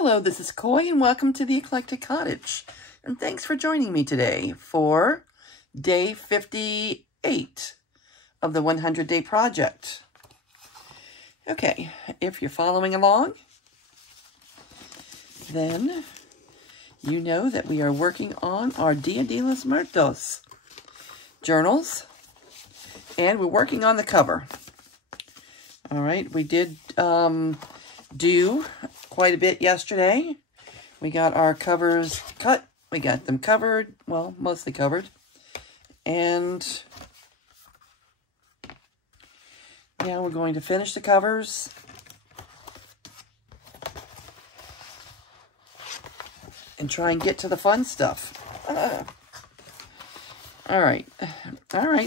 Hello, this is Coy, and welcome to the Eclectic Cottage. And thanks for joining me today for day 58 of the 100-day project. Okay, if you're following along, then you know that we are working on our Dia de los Muertos journals, and we're working on the cover. All right, we did do quite a bit yesterday. We got our covers cut. We got them covered, well, mostly covered. And now we're going to finish the covers. And try and get to the fun stuff. All right,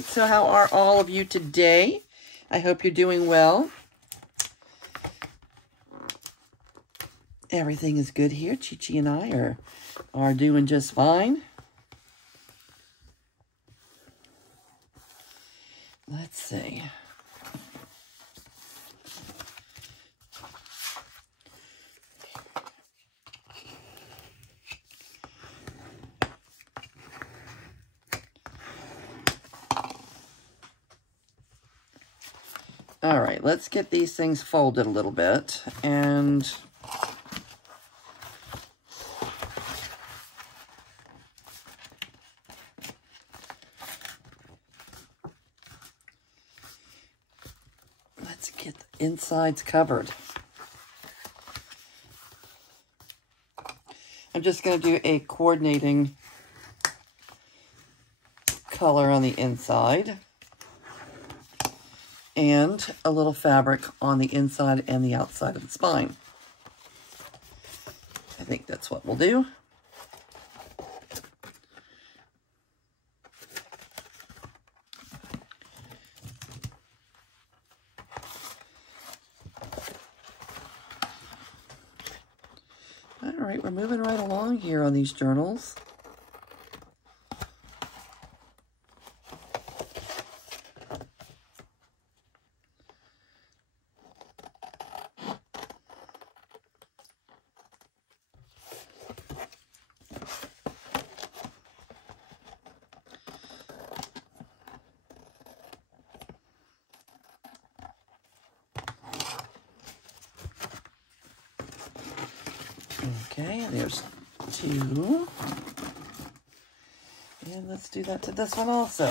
so how are all of you today? I hope you're doing well. Everything is good here. Chi-Chi and I are doing just fine. Let's see. All right, let's get these things folded a little bit, and let's get the insides covered. I'm just going to do a coordinating color on the inside and a little fabric on the inside and the outside of the spine. I think that's what we'll do. All right, we're moving right along here on these journals. Okay, there's two. And let's do that to this one also.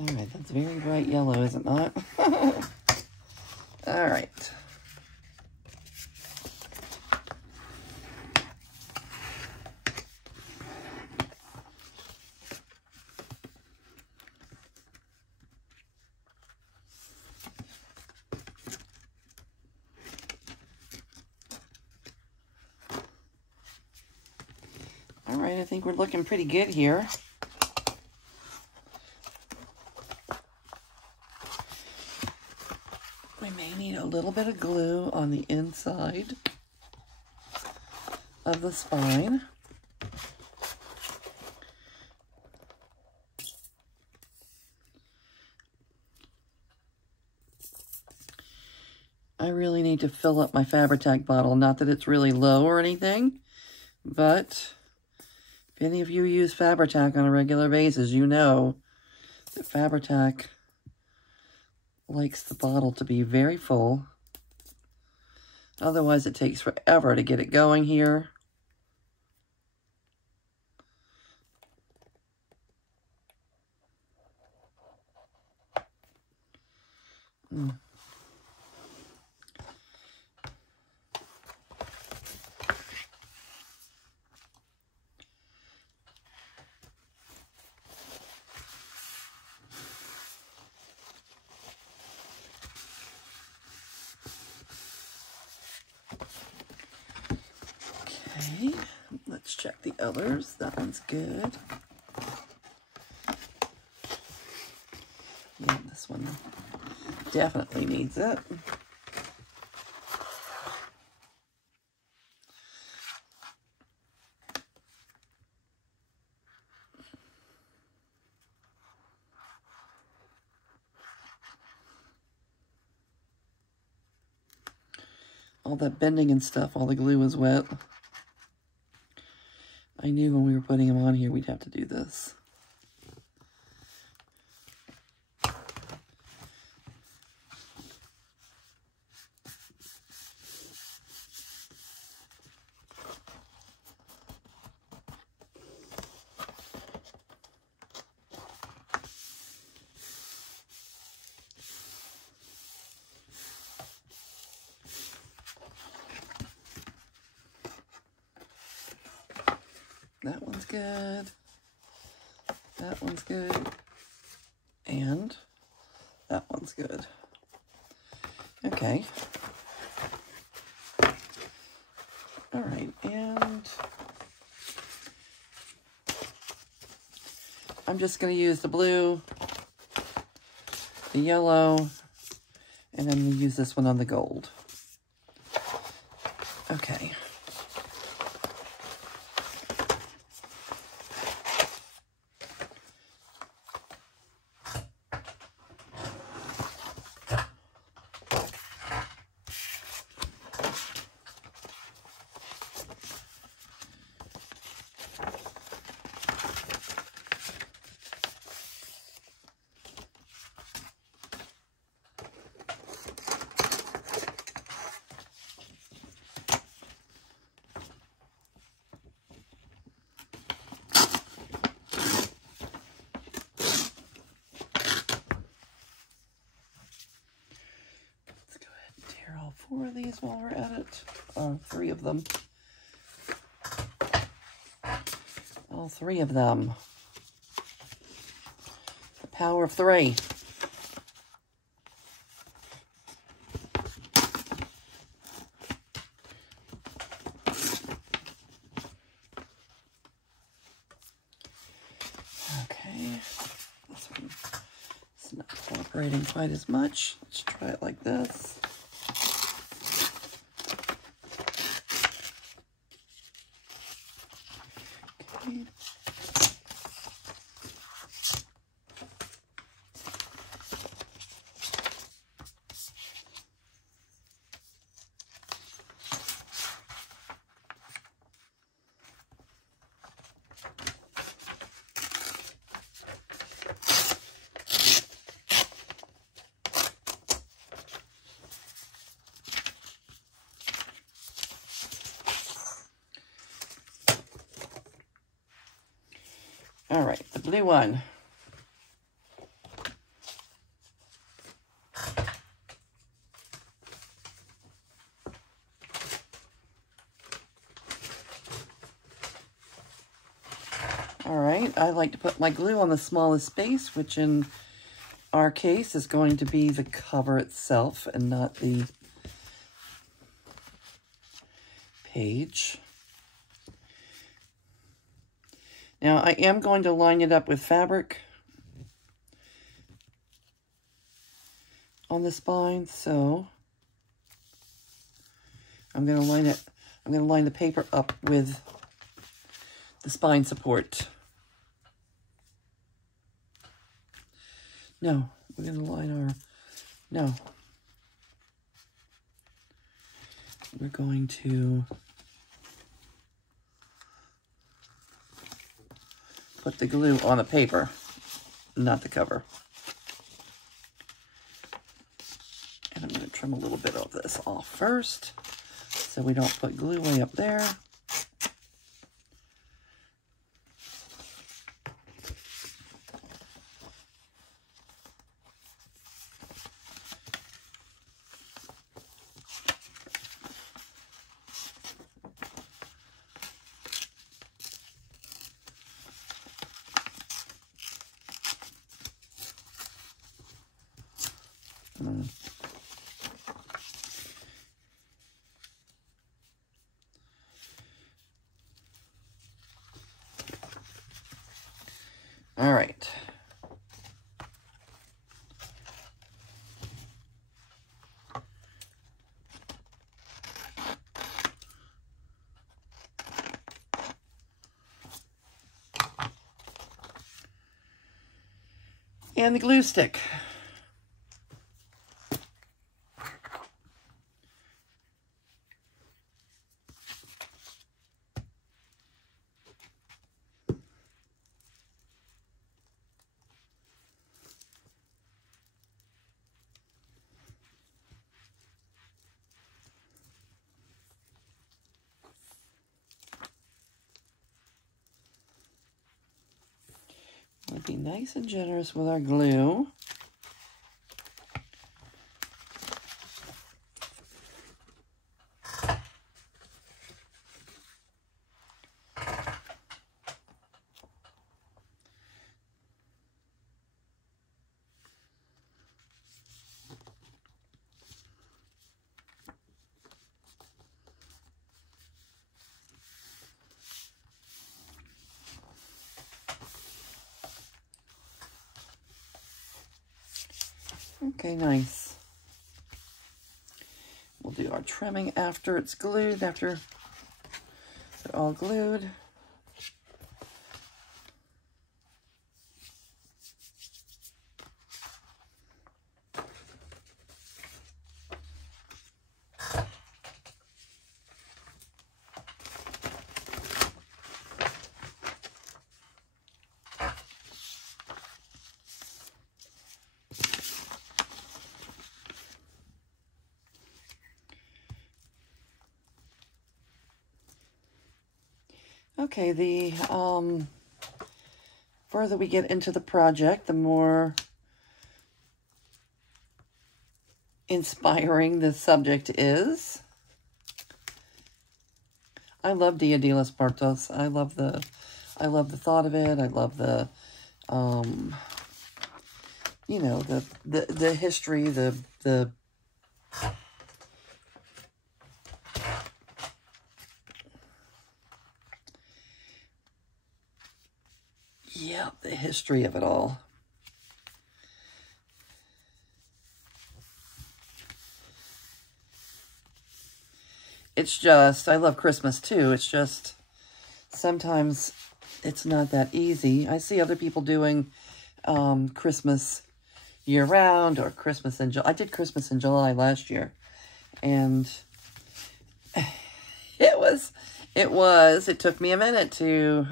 All right, that's very bright yellow, is it not? All right. All right, I think we're looking pretty good here. We may need a little bit of glue on the inside of the spine. I really need to fill up my Fabri-Tac bottle. Not that it's really low or anything, but if any of you use Fabri-Tac on a regular basis, you know that Fabri-Tac likes the bottle to be very full. Otherwise, it takes forever to get it going here. Okay, let's check the others. That one's good. Yeah, this one definitely needs it. All that bending and stuff, all the glue is wet. I knew when we were putting them on here, we'd have to do this. That one's good. That one's good. And that one's good. Okay. All right, and I'm just going to use the blue, the yellow, and I'm going to use this one on the gold. Okay. Four of these while we're at it. Three of them. All three of them. The power of three. Okay. This one is not cooperating quite as much. Let's try it like this. All right, the blue one. All right, I like to put my glue on the smallest space, which in our case is going to be the cover itself and not the page. Now, I am going to line it up with fabric on the spine, so I'm going to line the paper up with the spine support. No, we're going to line our, no. We're going to put the glue on the paper, not the cover. And I'm going to trim a little bit of this off first, so we don't put glue way up there. And the glue stick. We'll be nice and generous with our glue. Okay, nice. We'll do our trimming after it's glued, after it's all glued. Okay, the further we get into the project, the more inspiring the subject is. I love Dia de los Muertos. I love the thought of it. I love the you know, the history, the yeah, the history of it all. It's just, I love Christmas too. It's just, sometimes it's not that easy. I see other people doing Christmas year-round or Christmas in July. I did Christmas in July last year. And it took me a minute to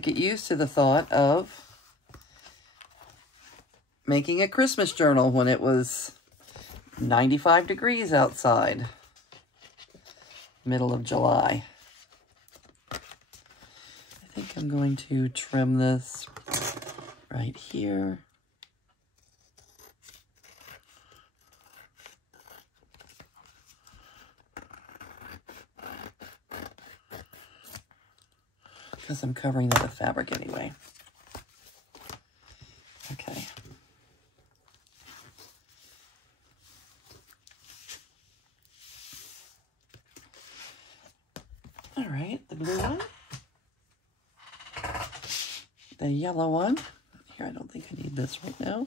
get used to the thought of making a Christmas journal when it was 95 degrees outside, middle of July. I think I'm going to trim this right here. Because I'm covering that with fabric anyway. Okay. All right, the blue one. The yellow one. Here, I don't think I need this right now.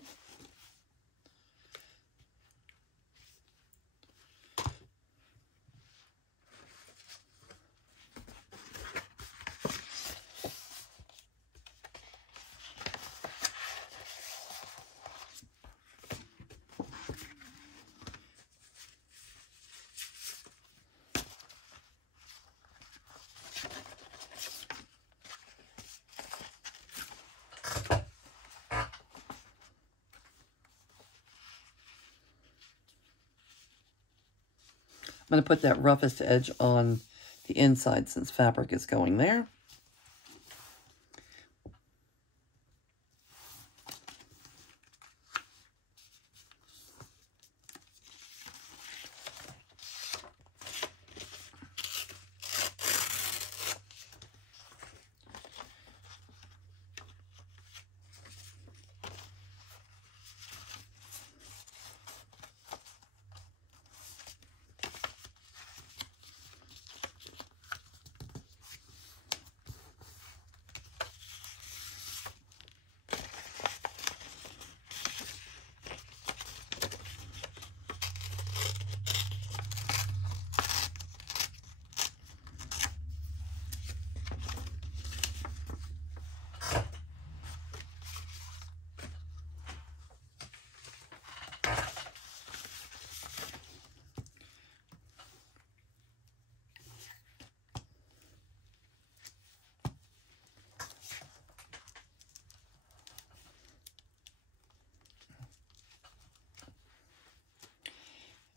I'm going to put that roughest edge on the inside since fabric is going there.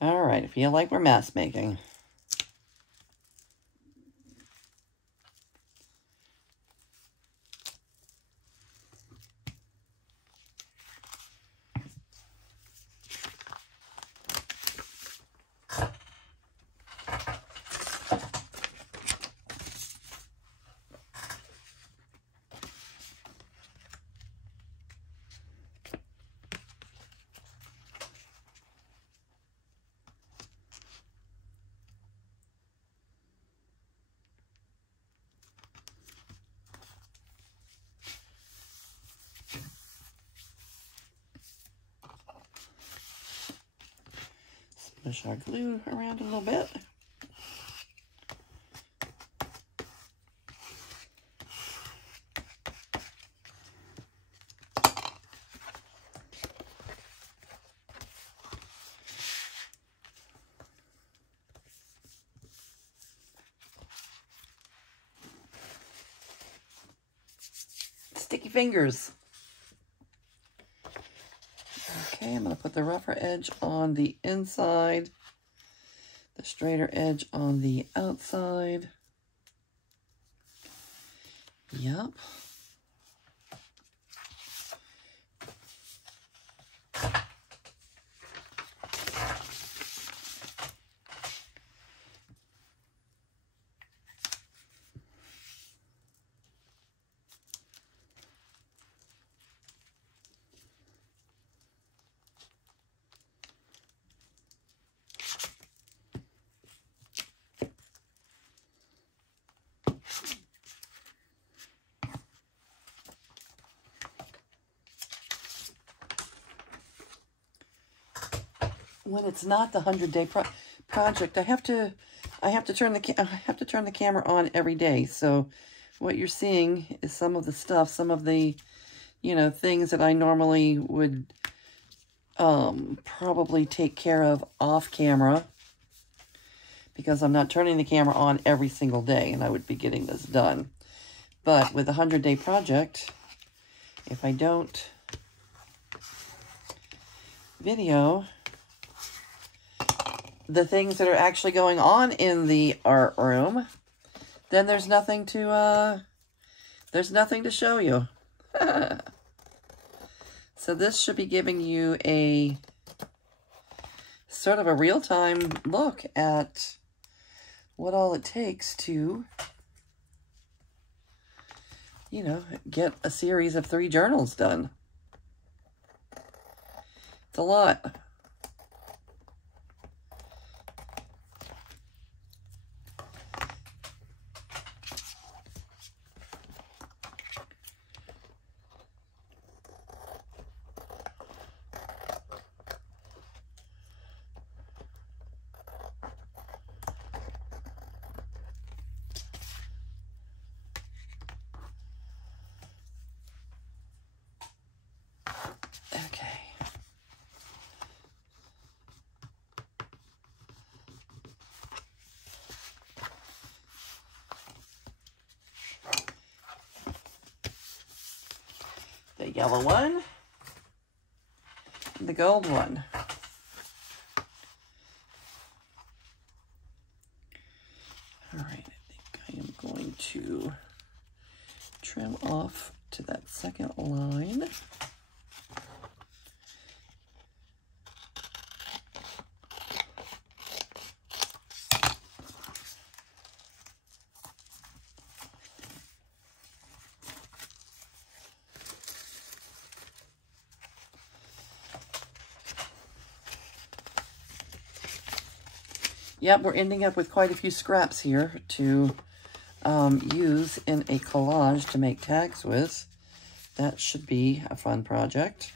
All right, I feel like we're mask making. Push our glue around a little bit. Sticky fingers. Okay, I'm going to put the rougher edge on the inside, the straighter edge on the outside. Yep. When it's not the 100-day project, I have to turn the camera on every day. So what you're seeing is some of the stuff, some of the, you know, things that I normally would probably take care of off camera, because I'm not turning the camera on every single day, and I would be getting this done. But with a 100-day project, if I don't video the things that are actually going on in the art room, then there's nothing to show you. So this should be giving you a sort of a real-time look at what all it takes to, you know, get a series of 3 journals done. It's a lot. The yellow one, and the gold one. All right, I think I am going to trim off to that second line. Yep, we're ending up with quite a few scraps here to use in a collage to make tags with. That should be a fun project.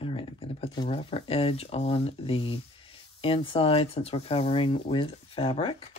All right, I'm going to put the rougher edge on the inside since we're covering with fabric.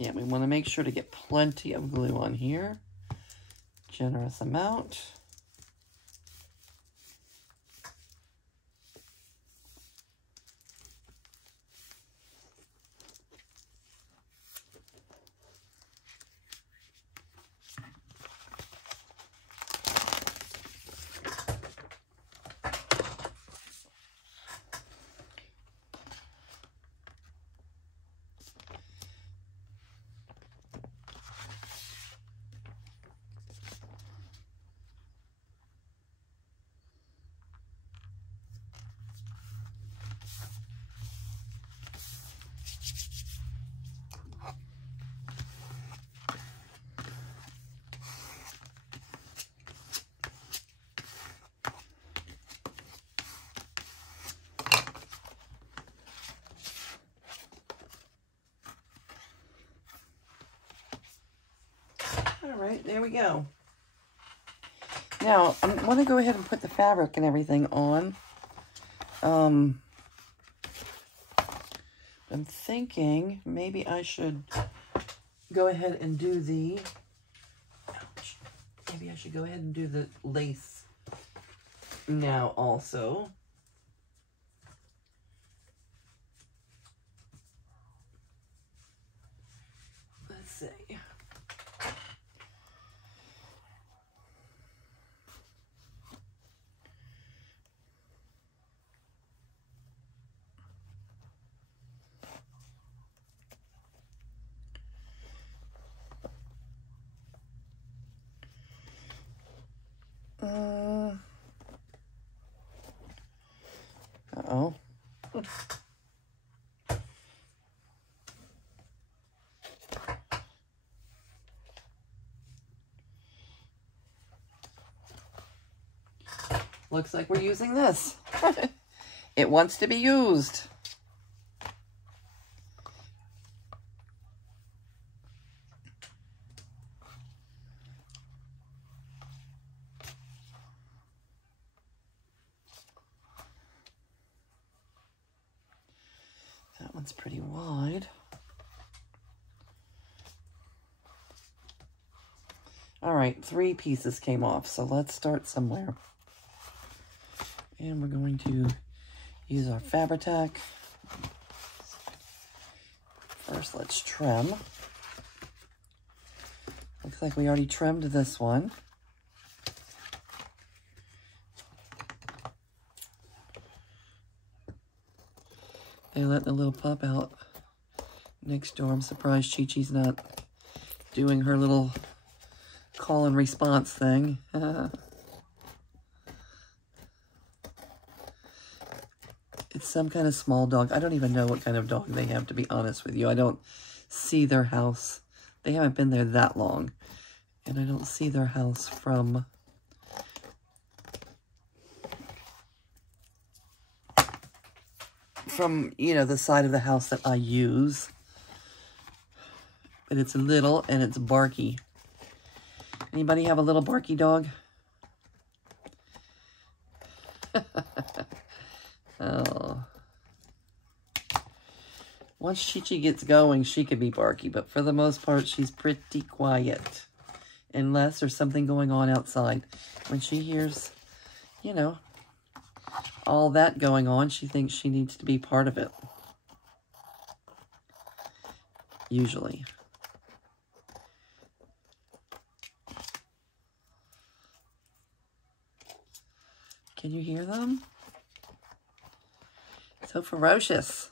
Yeah, we want to make sure to get plenty of glue on here. Generous amount. All right, there we go. Now, I want to go ahead and put the fabric and everything on. I'm thinking maybe I should go ahead and do the, ouch, maybe I should go ahead and do the lace now also. Let's see. Uh-oh. Looks like we're using this. It wants to be used. That one's pretty wide. All right, 3 pieces came off, so let's start somewhere. And we're going to use our Fabri-Tac. First, let's trim. Looks like we already trimmed this one. They let the little pup out next door. I'm surprised Chi-Chi's not doing her little call and response thing. It's some kind of small dog. I don't even know what kind of dog they have, to be honest with you. I don't see their house. They haven't been there that long. And I don't see their house from you know, the side of the house that I use. But it's little and it's barky. Anybody have a little barky dog? Oh. Once Chi-Chi gets going, she can be barky, but for the most part, she's pretty quiet. Unless there's something going on outside. When she hears, you know, all that going on, she thinks she needs to be part of it. Usually. Can you hear them? So ferocious.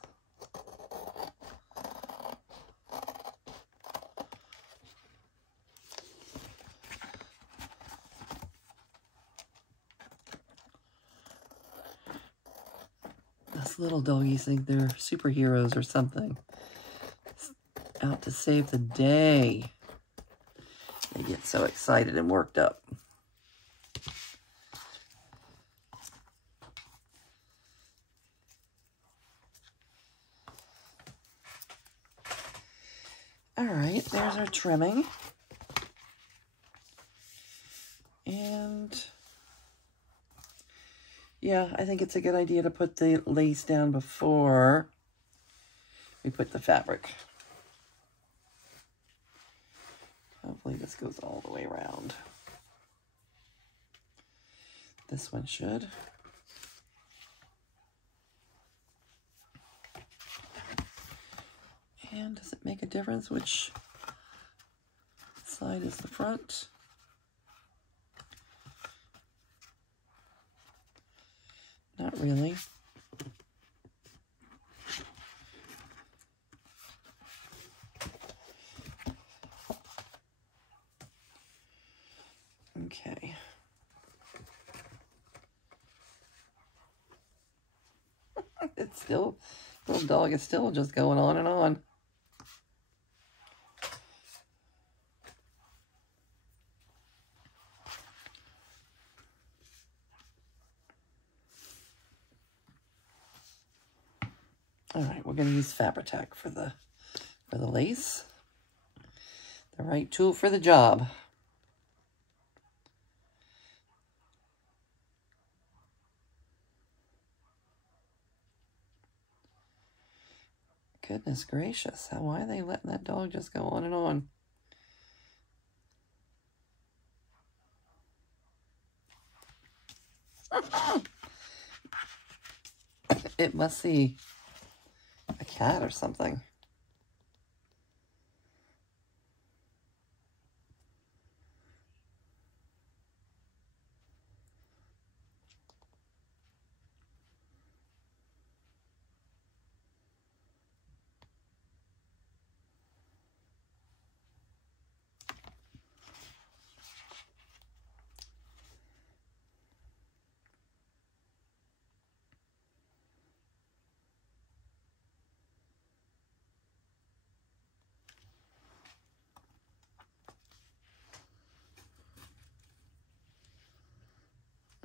Us little doggies think they're superheroes or something. Out to save the day. They get so excited and worked up. All right, there's our trimming. And yeah, I think it's a good idea to put the lace down before we put the fabric. Hopefully this goes all the way around. This one should. And does it make a difference which side is the front? Not really. Okay. It's still, little dog is still just going on and on. All right, we're going to use Fabri-Tac for the lace. The right tool for the job. Goodness gracious, why are they letting that dog just go on and on? It must be a cat or something.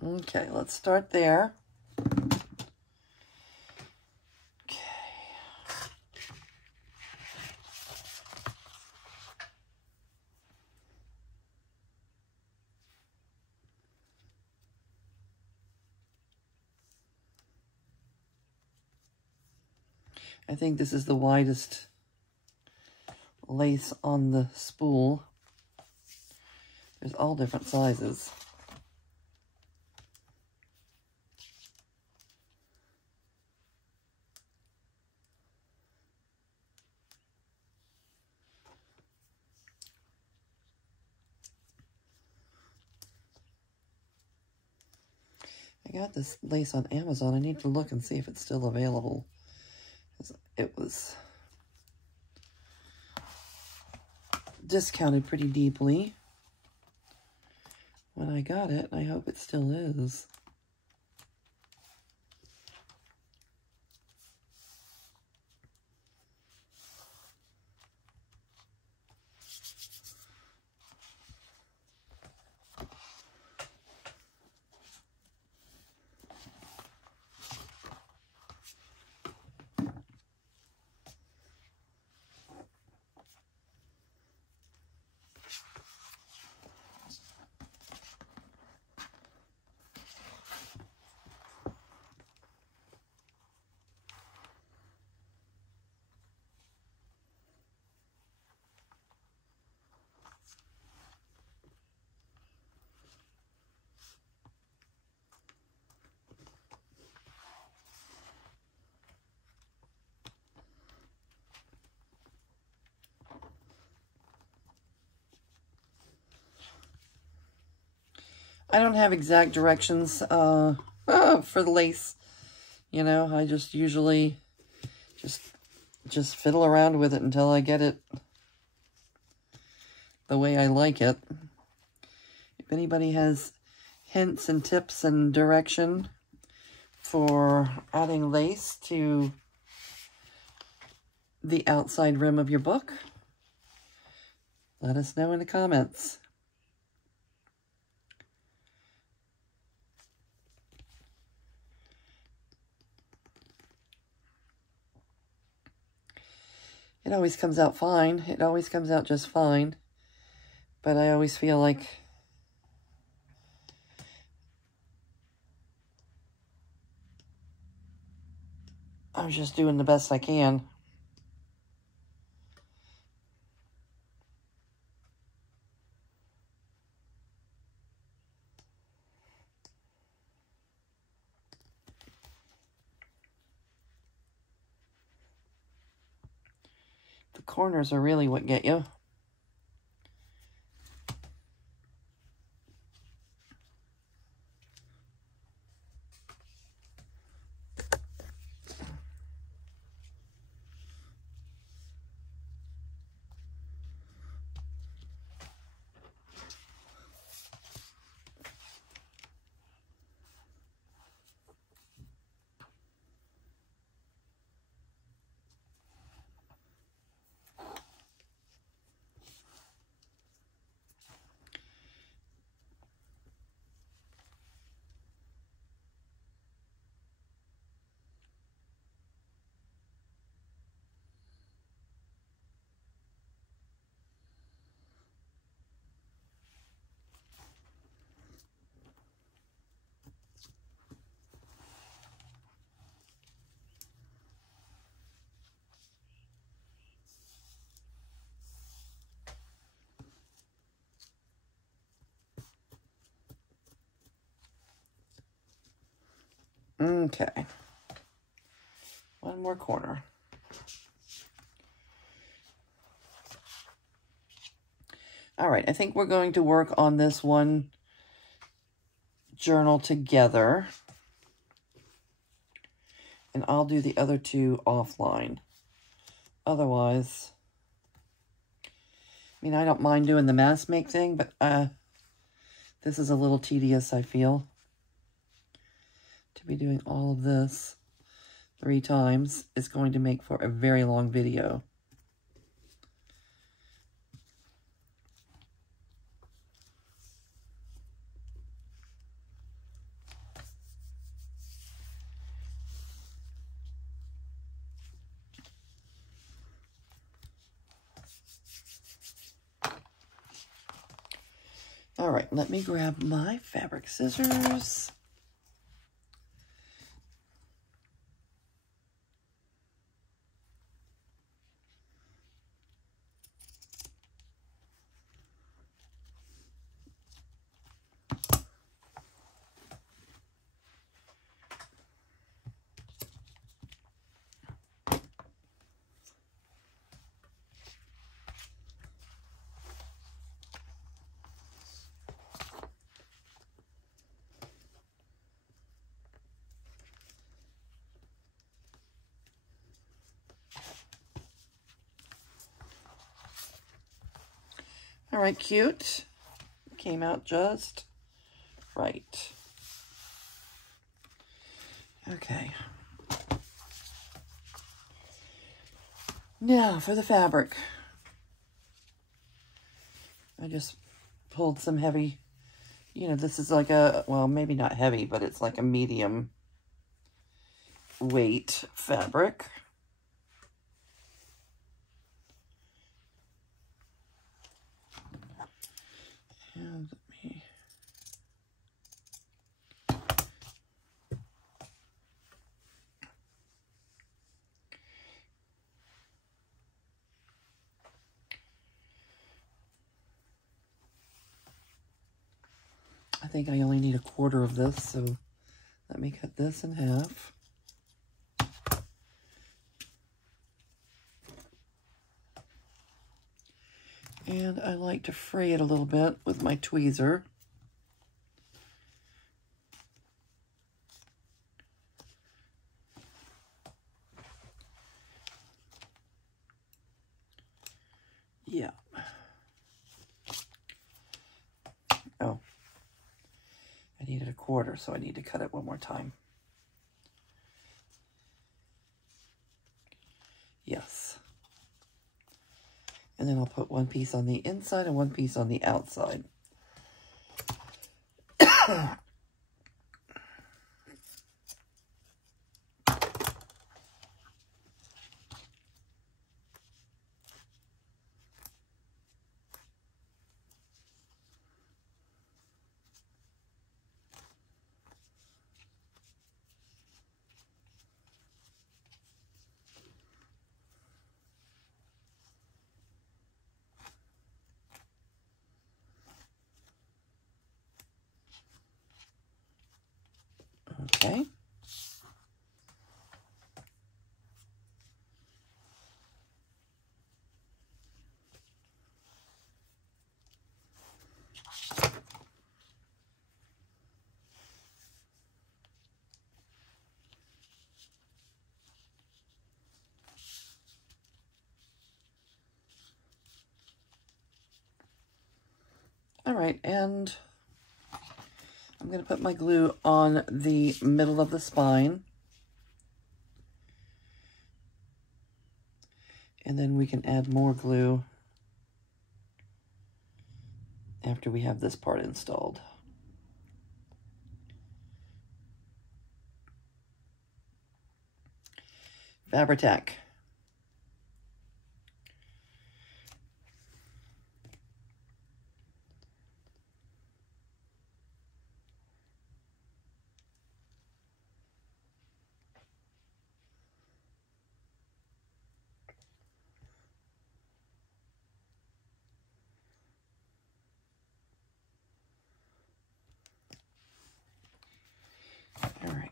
Okay, let's start there. Okay. I think this is the widest lace on the spool. There's all different sizes. I got this lace on Amazon. I need to look and see if it's still available. It was discounted pretty deeply when I got it. I hope it still is. I don't have exact directions for the lace. You know, I just usually just fiddle around with it until I get it the way I like it. If anybody has hints and tips and direction for adding lace to the outside rim of your book, let us know in the comments. It always comes out fine. It always comes out just fine. But I always feel like I'm just doing the best I can. corners are really what get you. Okay. One more corner. All right, I think we're going to work on this one journal together. And I'll do the other two offline. Otherwise, I mean, I don't mind doing the mask make thing, but this is a little tedious, I feel. To be doing all of this 3 times is going to make for a very long video. All right, let me grab my fabric scissors. All right, cute. Came out just right. Okay. Now for the fabric. I just pulled some heavy, you know, this is like a, well, maybe not heavy, but it's like a medium weight fabric. And let me... I think I only need 1/4 of this, so let me cut this in half. And I like to fray it a little bit with my tweezer. Yeah. Oh. I needed 1/4, so I need to cut it one more time. Yes. And then I'll put 1 piece on the inside and 1 piece on the outside. Okay. All right, and I'm going to put my glue on the middle of the spine. And then we can add more glue after we have this part installed. Fabri-Tac. All right.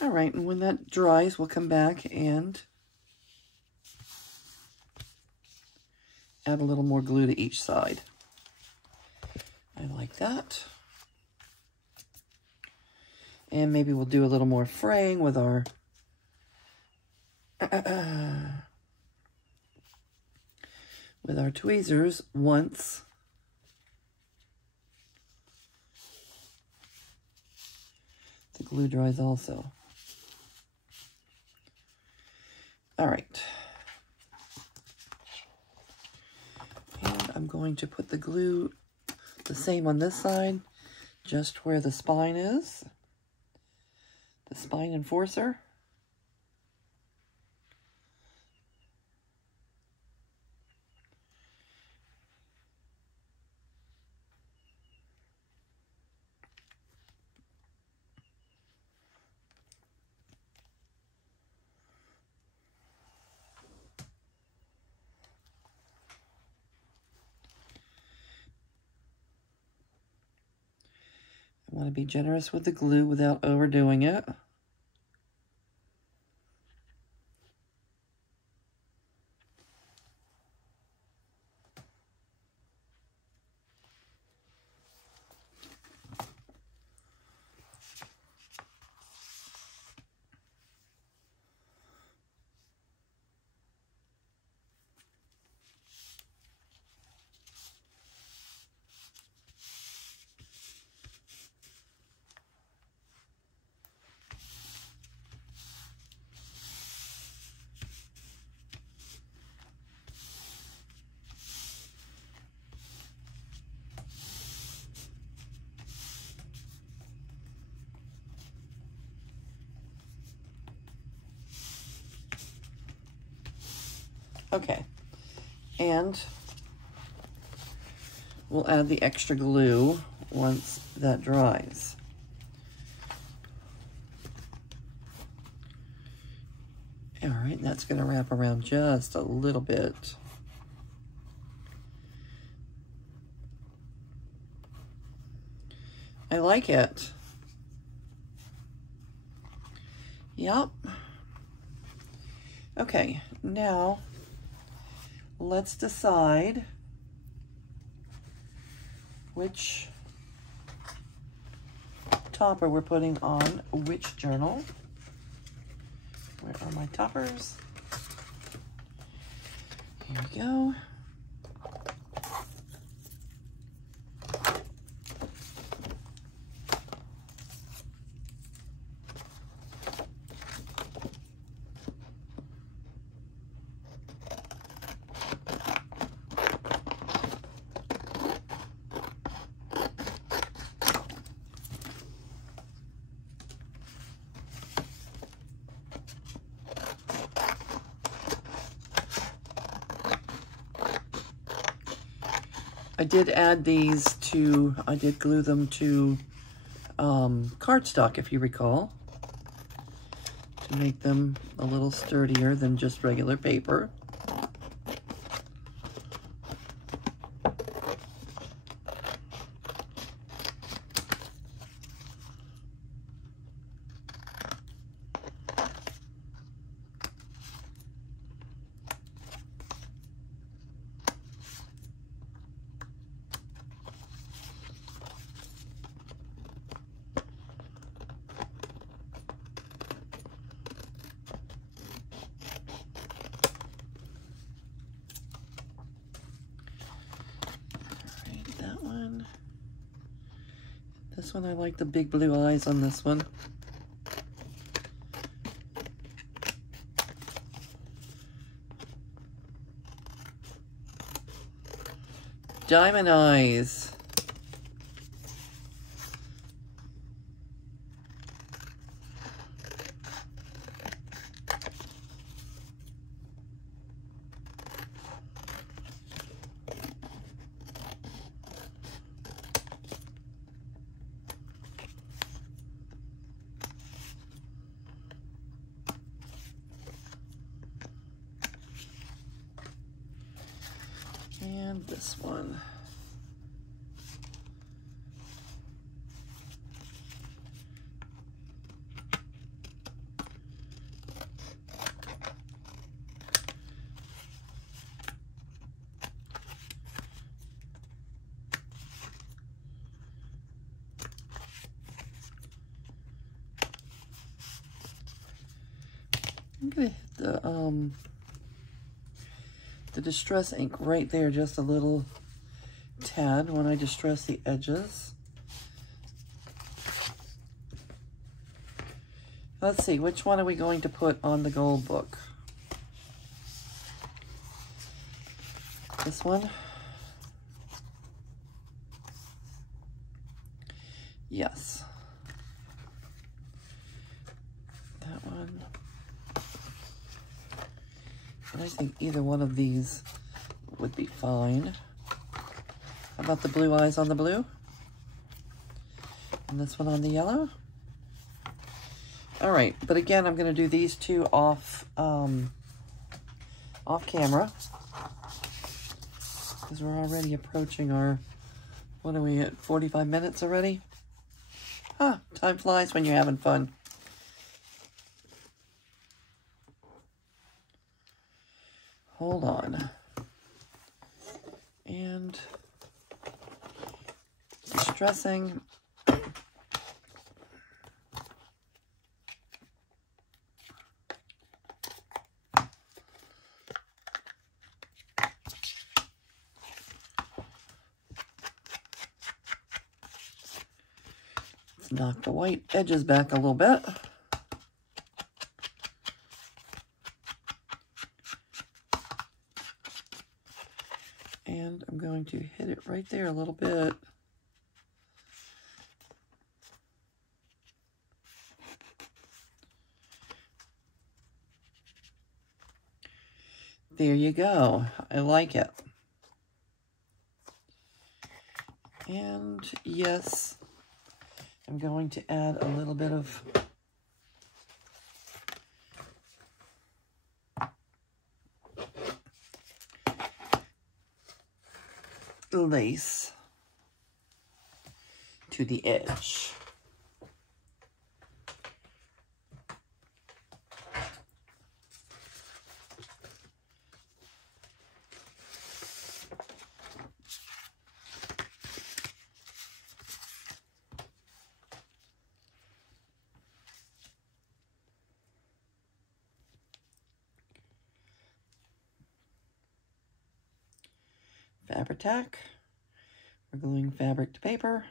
All right, and when that dries, we'll come back and add a little more glue to each side. I like that. And maybe we'll do a little more fraying with our tweezers once the glue dries also. All right. And I'm going to put the glue the same on this side, just where the spine is, the spine enforcer. I want to be generous with the glue without overdoing it. Okay, and we'll add the extra glue once that dries. All right, that's going to wrap around just a little bit. I like it. Yep. Okay, now let's decide which topper we're putting on which journal. Where are my toppers? Here we go. I did add these to, I did glue them to cardstock, if you recall, to make them a little sturdier than just regular paper. one. This one, I like the big blue eyes on this one. Diamond eyes. And this one. I'm gonna hit the distress ink right there, just a little tad when I distress the edges. Let's see, which one are we going to put on the gold book? This one? Yes. That one. And I think either one of these would be fine. How about the blue eyes on the blue? And this one on the yellow? All right, but again, I'm gonna do these two off camera, because we're already approaching our, what are we at, 45 minutes already? Huh, time flies when you're having fun. Hold on. And distressing. Let's knock the white edges back a little bit. And I'm going to hit it right there a little bit. There you go. I like it. And yes, I'm going to add a little bit of lace to the edge. Fabri-Tac. We're gluing fabric to paper.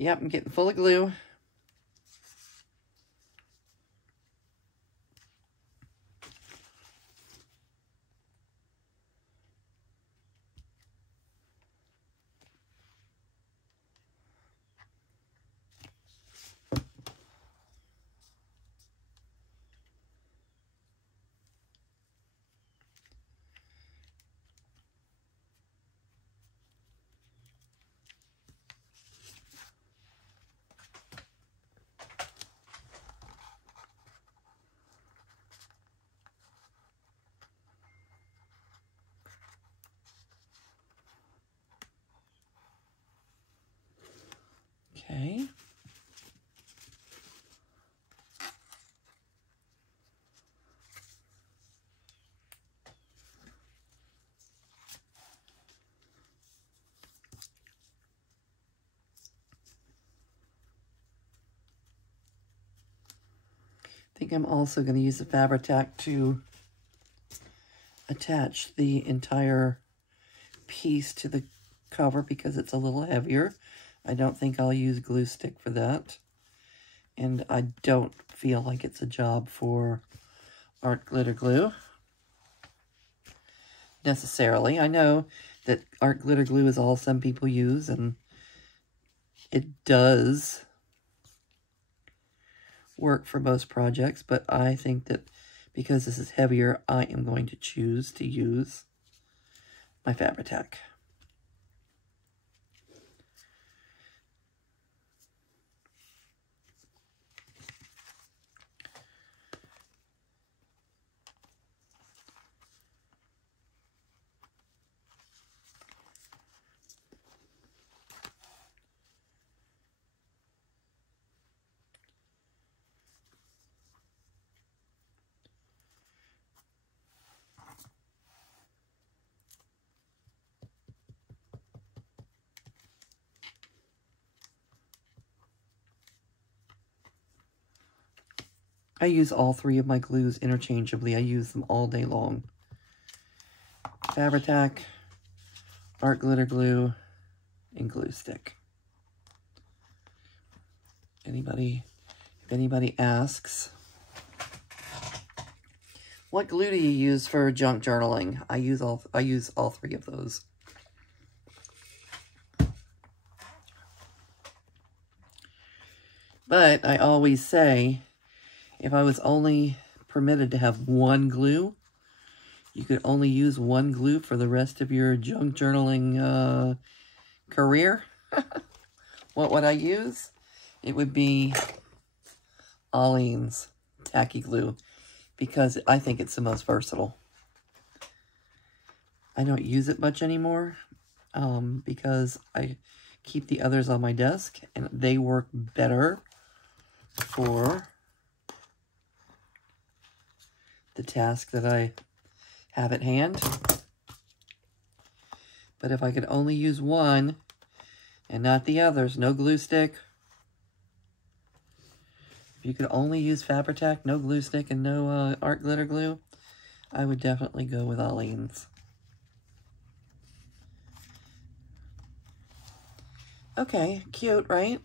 Yep, I'm getting full of glue. think I'm also going to use the Fabri-Tac to attach the entire piece to the cover because it's a little heavier. I don't think I'll use glue stick for that. And I don't feel like it's a job for art glitter glue necessarily. I know that art glitter glue is all some people use, and it does work for most projects, but I think that because this is heavier, I am going to choose to use my Fabri-Tac. I use all three of my glues interchangeably. I use them all day long. Fabri-Tac, art glitter glue, and glue stick. If anybody asks, what glue do you use for junk journaling? I use all three of those. But I always say, if I was only permitted to have one glue, you could only use one glue for the rest of your junk journaling career. What would I use? It would be Aleene's tacky glue, because I think it's the most versatile. I don't use it much anymore because I keep the others on my desk, and they work better for the task that I have at hand. But if I could only use one and not the others, no glue stick. If you could only use Fabri-Tac, no glue stick, and no art glitter glue, I would definitely go with Aleene's. Okay, cute, right?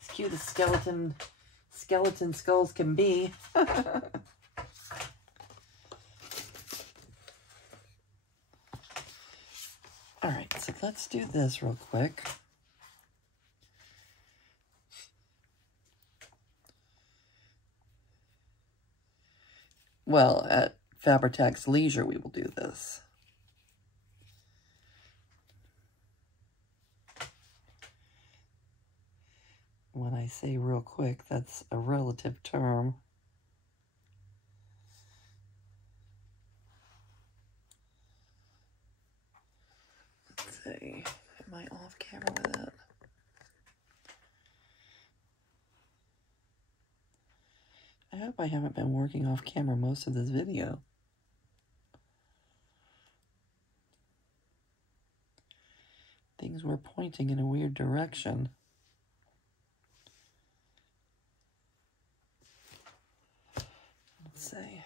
As cute as skeleton skulls can be. Alright, so let's do this real quick. Well, at Fabri-Tac's leisure, we will do this. When I say real quick, that's a relative term. Let's see, am I off camera with it? I hope I haven't been working off camera most of this video. Things were pointing in a weird direction. Let's see.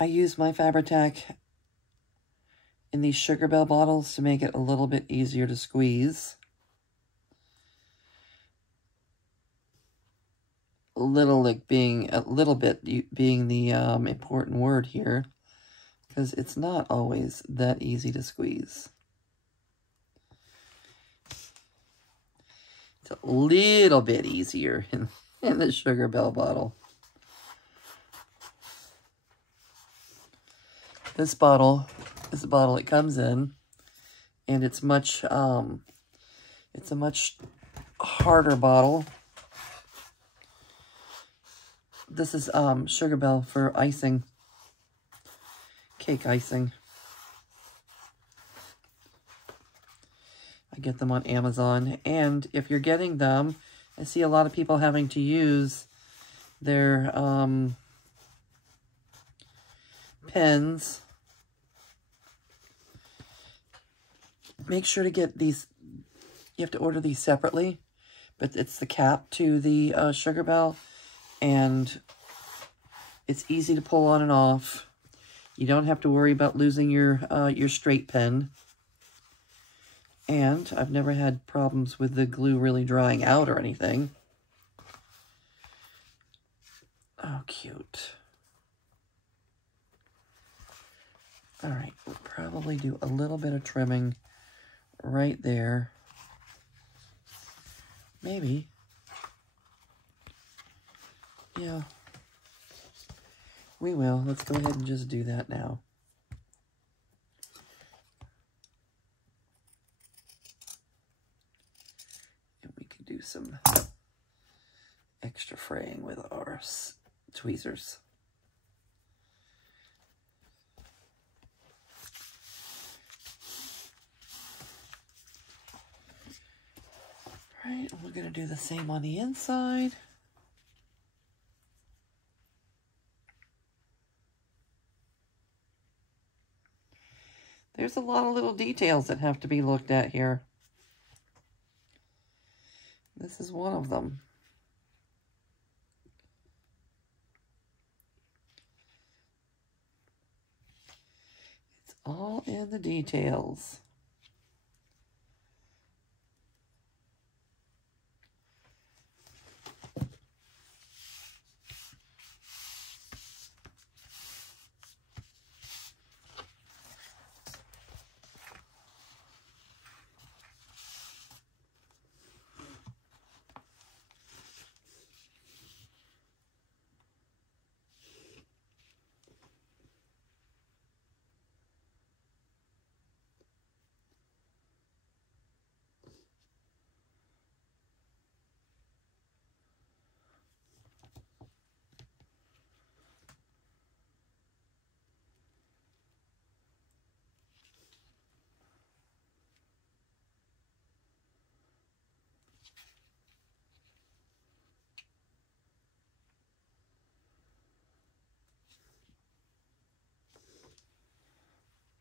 I use my Fabri-Tac in these Sugar Bell bottles to make it a little bit easier to squeeze. being a little bit being the important word here, because it's not always that easy to squeeze. It's a little bit easier in the Sugar Bell bottle. This bottle is the bottle it comes in, and it's much it's a much harder bottle. This is Sugar Bell for icing, cake icing. I get them on Amazon, and if you're getting them, I see a lot of people having to use their pens. Make sure to get these. You have to order these separately, but it's the cap to the Sugar Bell, and it's easy to pull on and off. You don't have to worry about losing your straight pen. And I've never had problems with the glue really drying out or anything. Oh, cute. All right, we'll probably do a little bit of trimming right there. Maybe. Yeah. We will. Let's go ahead and just do that now. And we can do some extra fraying with our tweezers. All right, we're going to do the same on the inside. There's a lot of little details that have to be looked at here. This is one of them. It's all in the details.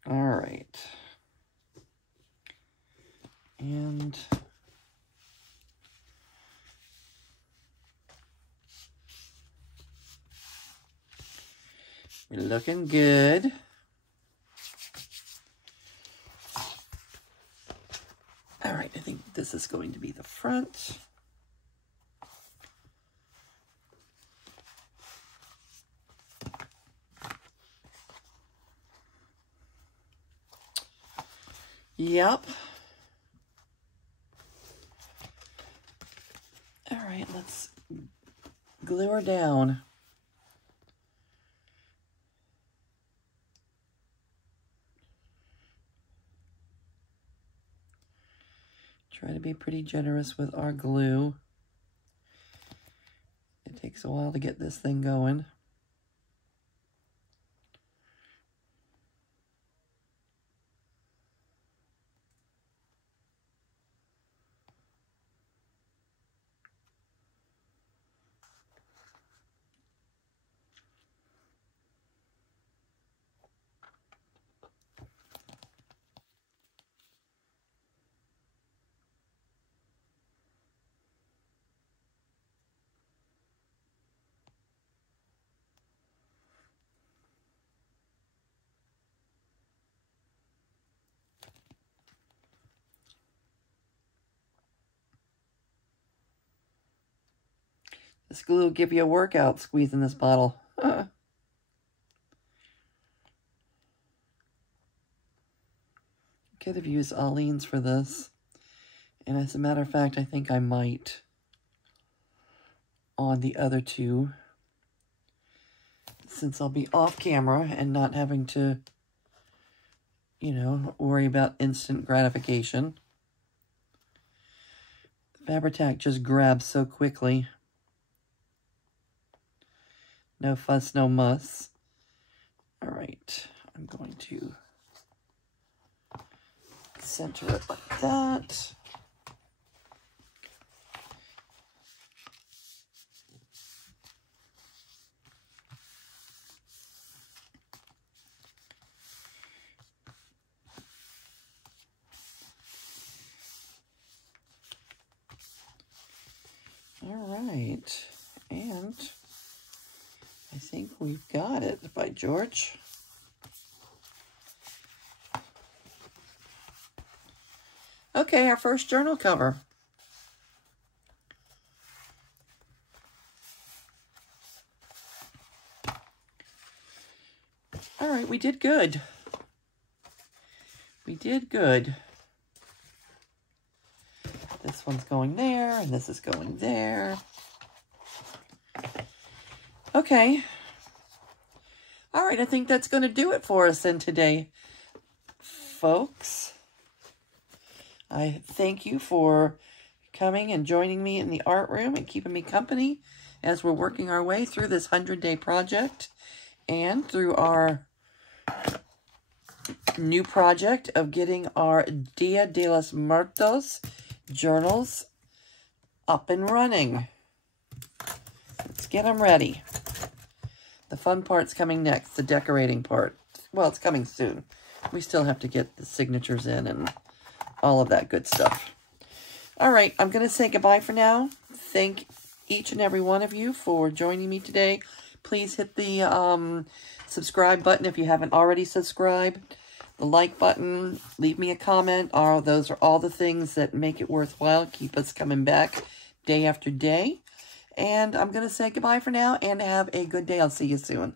All right. And we're looking good. All right, I think this is going to be the front. Yep. All right, let's glue her down. Try to be pretty generous with our glue. It takes a while to get this thing going. This glue will give you a workout squeezing this bottle. Could have used Aleene's for this. And as a matter of fact, I think I might on the other two, since I'll be off camera and not having to, you know, worry about instant gratification. Fabri-Tac just grabs so quickly. No fuss, no muss. All right, I'm going to center it like that. All right, and I think we've got it, by George. Okay, our first journal cover. All right, we did good. We did good. This one's going there, and this is going there. Okay. All right, I think that's going to do it for us then today, folks. I thank you for coming and joining me in the art room and keeping me company as we're working our way through this 100-day project and through our new project of getting our Dia de los Muertos journals up and running. Let's get them ready. The fun part's coming next, the decorating part. Well, it's coming soon. We still have to get the signatures in and all of that good stuff. All right, I'm going to say goodbye for now. Thank each and every one of you for joining me today. Please hit the subscribe button if you haven't already subscribed. The like button, leave me a comment. Those are all the things that make it worthwhile. Keep us coming back day after day. And I'm going to say goodbye for now and have a good day. I'll see you soon.